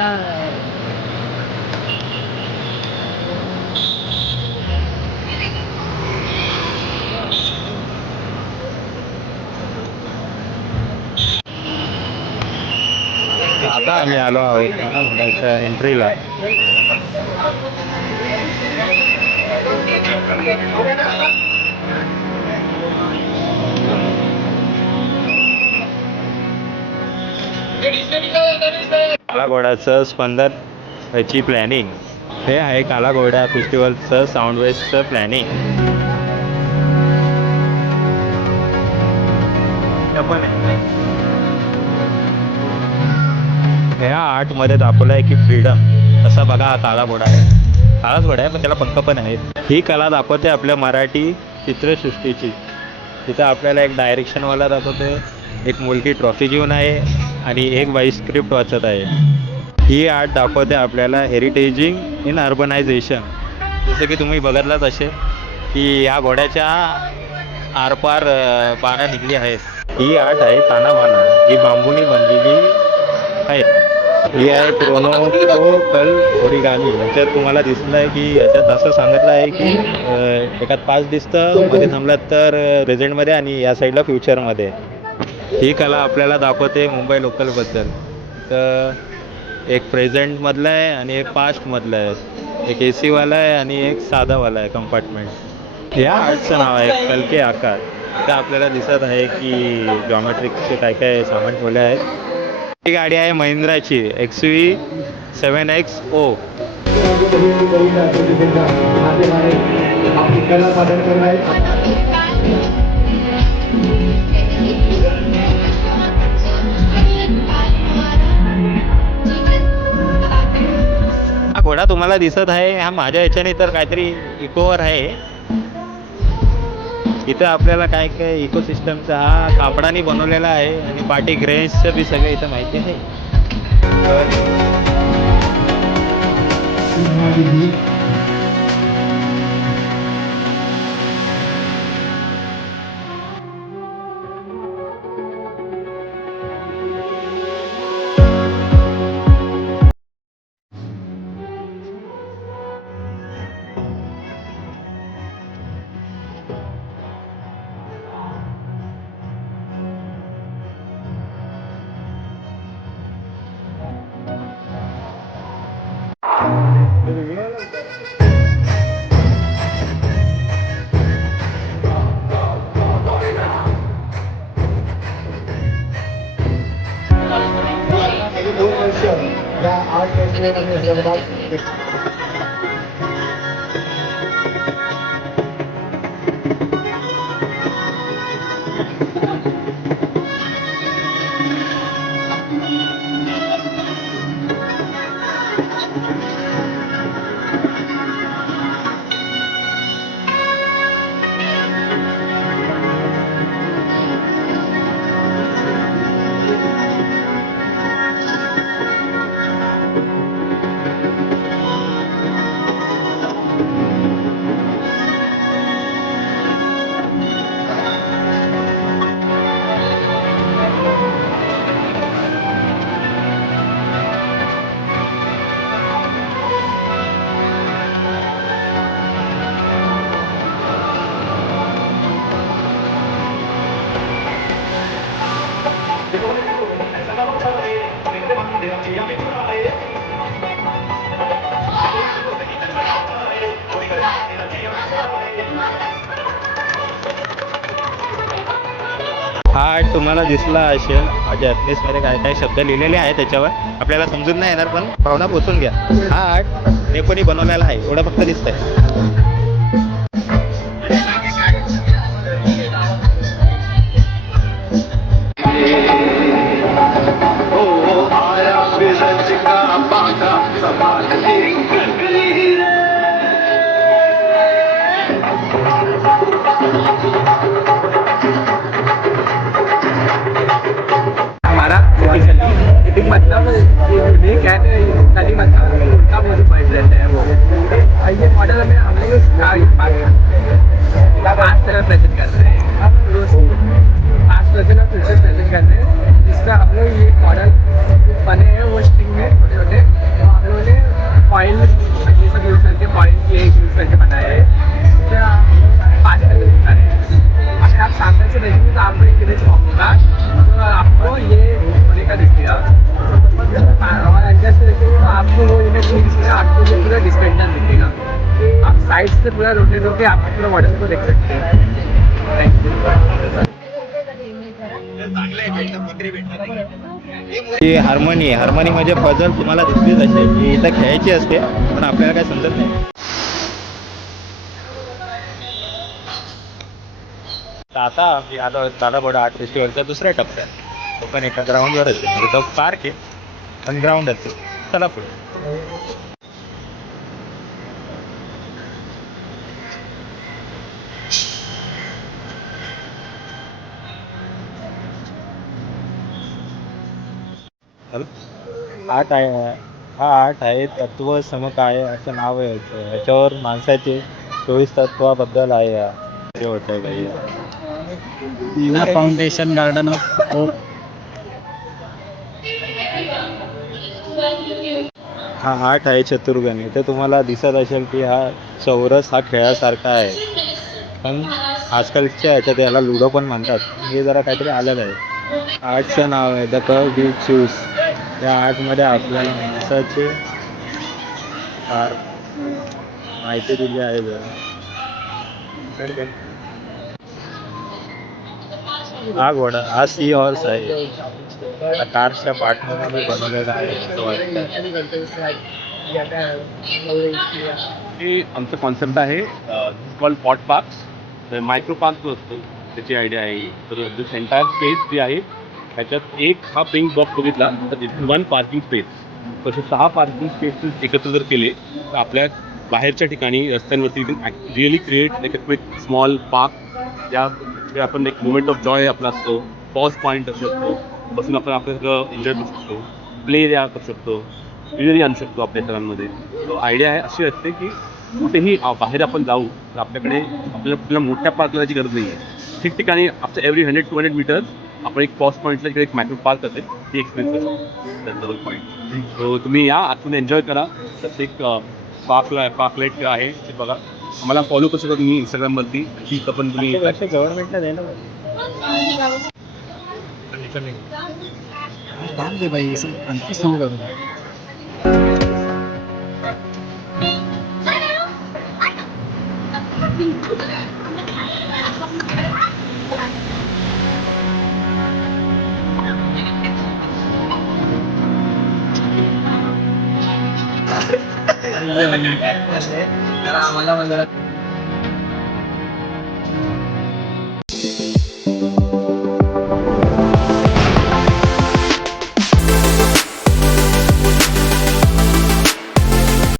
आता आम्ही आलो आहोत एंट्रीला. काला घोड्याचं स्पंदन ह्याची प्लॅनिंग हे आहे. काला घोडा फेस्टिवलचं साऊंड वेस्टचं प्लॅनिंग. ह्या आर्टमध्ये दाखवलं आहे की फ्रीडम. तसा बघा हा काळा घोडा आहे. काळाच घोडा आहे पण त्याला पंख पण आहेत. ही कला दाखवते आपल्या मराठी चित्रसृष्टीची. तिथं आपल्याला एक डायरेक्शनवाला दाखवते, एक मुलगी ट्रॉफी घेऊन आहे आणि एक बाई स्क्रिप्ट वाचत आहे. ही आर्ट दाखवते आपल्याला हेरिटेजिंग इन अर्बनायझेशन. जसं की तुम्ही बघितलाच असेल की या घोड्याच्या आरपार बाणं निघली आहेत. ही आर्ट आहे तानाबाना, जी बांबूनी बनलेली आहे. ही आहे क्रोनोकल ओरिगामी. याच्यात तुम्हाला दिसलं आहे की याच्यात असं सांगितलं आहे की एकात 5 दिसतं, मध्ये थांबलात तर प्रेझेंटमध्ये आणि या साईडला फ्युचरमध्ये. ही कला आपल्याला दाखवते मुंबई लोकलबद्दल. तर एक प्रेझेंटमधलं आहे आणि एक पास्टमधलं आहे. एक AC वाला आहे आणि एक साधावाला आहे कंपार्टमेंट. या आर्टचं नाव आहे कलके आकार. इथं आपल्याला दिसत आहे की जॉमेट्रिकचे काय काय सामान ठेवले आहेत. ही गाडी आहे महिंद्राची XUV7XO. हा घोडा तुम्हाला दिसत आहे, हा माझ्या ह्याच्याने तर काहीतरी इकोवर आहे. इथं आपल्याला काय काय इकोसिस्टमचा हा कापडाने बनवलेला आहे आणि पाठी ग्रेन्सचं बी सगळं इथं माहिती आहे. हा आर्ट तुम्हाला दिसला असेल. माझ्या ॲटलिस्टमध्ये काय काय शब्द लिहिलेले आहेत त्याच्यावर. आपल्याला समजून नाही येणार पण भावना पोचून घ्या. हा आर्ट नेपोनी बनवलेला आहे एवढं फक्त दिसतंय. मतलब यूनिक है, खाली मतलब उनका मुझे पॉइंट रहता है वो। ये मॉडल हमें ते आपण तुला व्हॉट्सअपवर देख सकते ही हार्मोनी हार्मोनी म्हणजे पझल तुम्हाला दिसलीच असेल की इथं खेळायची असते पण आपल्याला काय समजत नाही. तर आता आम्ही आलो ताडाबोडा आर्ट फेस्टिवलच्या दुसऱ्या टप्प्यात. तो पण एका ग्राउंडवरच आहे, तो पार्क आहे पण ग्राउंडच आहे. चला पुढे. आर्ट आहे, हा आर्ट आहे तत्व समकाय असं नाव आहे याचं. याच्यावर माणसाचे 24 तत्वाबद्दल आहे. हे होत आहे भाई फाउंडेशन गार्डन ऑफ हा आर्ट आहे चतुर्गणी. इथे तुम्हाला दिसत असेल की हा चौरस हा खेळासारखा आहे पण आजकालच्या ह्याच्यात याला लुडो पण म्हणतात. हे जरा काहीतरी आलेलं आहे. आर्टचं नाव आहे द कर्व वी चूज. या आर्टमध्ये आपल्याला माणसाचे माहिती दिली आहे. जरा हा घोडा हा सी हॉर्स आहे. कारच्या पार्टमध्ये बनवलेला आहे असं वाटतं. हे आमचं कॉन्सेप्ट आहे call pot park. Micro park जो असतो त्याची आयडिया आहे. तर दिस एंटायर स्पेस जी आहे त्याच्यात एक हा पिंक बॉक्स बघितला तर वन पार्किंग स्पेस. तसे 6 पार्किंग स्पेसेस एकत्र जर केले तर आपल्या बाहेरच्या ठिकाणी रस्त्यांवरती really create like a quick small park. या आपण एक मोमेंट ऑफ जॉय आपला असतो, पॉज पॉईंट असू शकतो, बसून आपण आपलं सगळं एन्जॉय करू शकतो, प्ले एरिया करू शकतो, ग्रीनरी आणू शकतो आपल्या शहरांमध्ये. तो आयडिया आहे अशी असते की कुठेही बाहेर आपण जाऊ तर आपल्याकडे आपल्याला मोठ्या पार्कला जायची गरज नाही आहे. ठिकठिकाणी आफ्टर एव्हरी 100-200 मीटर्स आपण एक पॉज पॉईंटला इकडे एक मायक्रो पार्क असेल ती एक्सपिरियन्स असेल पॉईंट. सो तुम्ही या आतून एन्जॉय करा. तसं एक पार्कलेट आहे ते बघा. आम्हाला फॉलो करू शकता तुम्ही इंस्टाग्रामवरती. ठीक पण तुम्ही गव्हर्नमेंटला द्यायला काम दे भाई आणखी सांगू आम्हाला